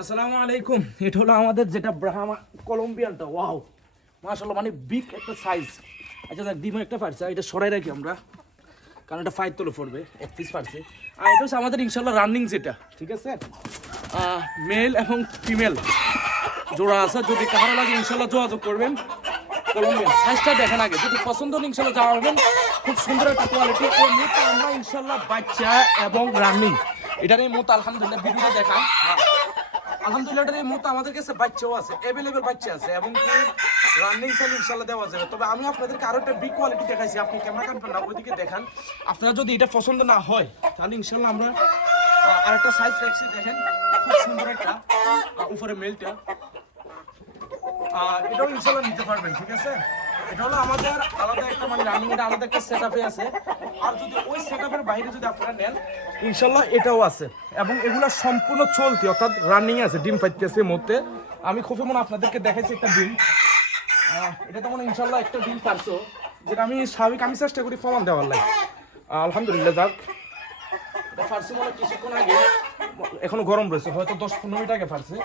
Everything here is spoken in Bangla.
আসসালামু আলাইকুম। এটা হলো আমাদের যেটা ব্রাহ্মা কলম্বিয়ানটা। ওয়াও। মাশাআল্লাহ মানে বিগ একটা সাইজ আচ্ছা দেখ, ডিমও একটা পারছে এটা সরাই রাখি আমরা। কারণ এটা ফাইভ তোলে পড়বে। এক পিস পারছে আর এটা হচ্ছে আমাদের ইনশাল্লাহ রানিং যেটা। ঠিক আছে? মেল এবং ফিমেল জোড়া আছে। যদি কারও লাগে ইনশাল্লাহ যোগাযোগ করবেন। কলম্বিয়ান। সাইজটা দেখেন আগে। যদি পছন্দ ইনশাল্লাহ যাওয়া হবেন খুব সুন্দর একটা কোয়ালিটি এমনিতে আমরা ইনশাল্লাহ বাচ্চা এবং রানিং এটার এই মতো আলহামদুলিল্লাহ, ভিডিওটা দেখান। আলহামদুলিল্লাহ এই মুহূর্তে আমাদের কাছে বাচ্চাও আছে অ্যাভেলেবেল বাচ্চা আছে এবং রানিং সেল ইনশাল্লাহ দেওয়া যাবে। তবে আমি আপনাদেরকে আরও একটা বিগ কোয়ালিটি দেখাইছি আপনি ক্যামেরা কাটবেন না ওইদিকে দেখান। আপনারা যদি এটা পছন্দ না হয় তাহলে ইনশাল্লাহ আমরা আহ, আরেকটা সাইজ রাখছি দেখেন খুব সুন্দর একটা উপরে মেলটা আর এটাও ইনশাল্লাহ নিতে পারবেন ঠিক আছে? এটা হলো আমাদের একটা রানিং এর আলাদা একটা সেট আছে। আর যদি ওই সেট বাইরে যদি আপনারা নেন, ইনশাল্লাহ এটাও আছে। এবং এগুলা সম্পূর্ণ চলতি, অর্থাৎ রানিং আছে, ডিম ফাইতেছে মধ্যে আমি খুবই মনে আপনাদেরকে দেখাইছি একটা ডিম। এটা তো মনে ইনশাল্লাহ একটা ডিম পারছ, যেটা আমি স্বাভাবিক, আমি চেষ্টা করি ফলন দেওয়ার লাগে। আলহামদুলিল্লাহ, যাক। এটা ফার্সি মনে কিছুক্ষণ আগে, এখনও গরম রয়েছে, হয়তো দশ পনেরো মিনিট আগে ফার্সি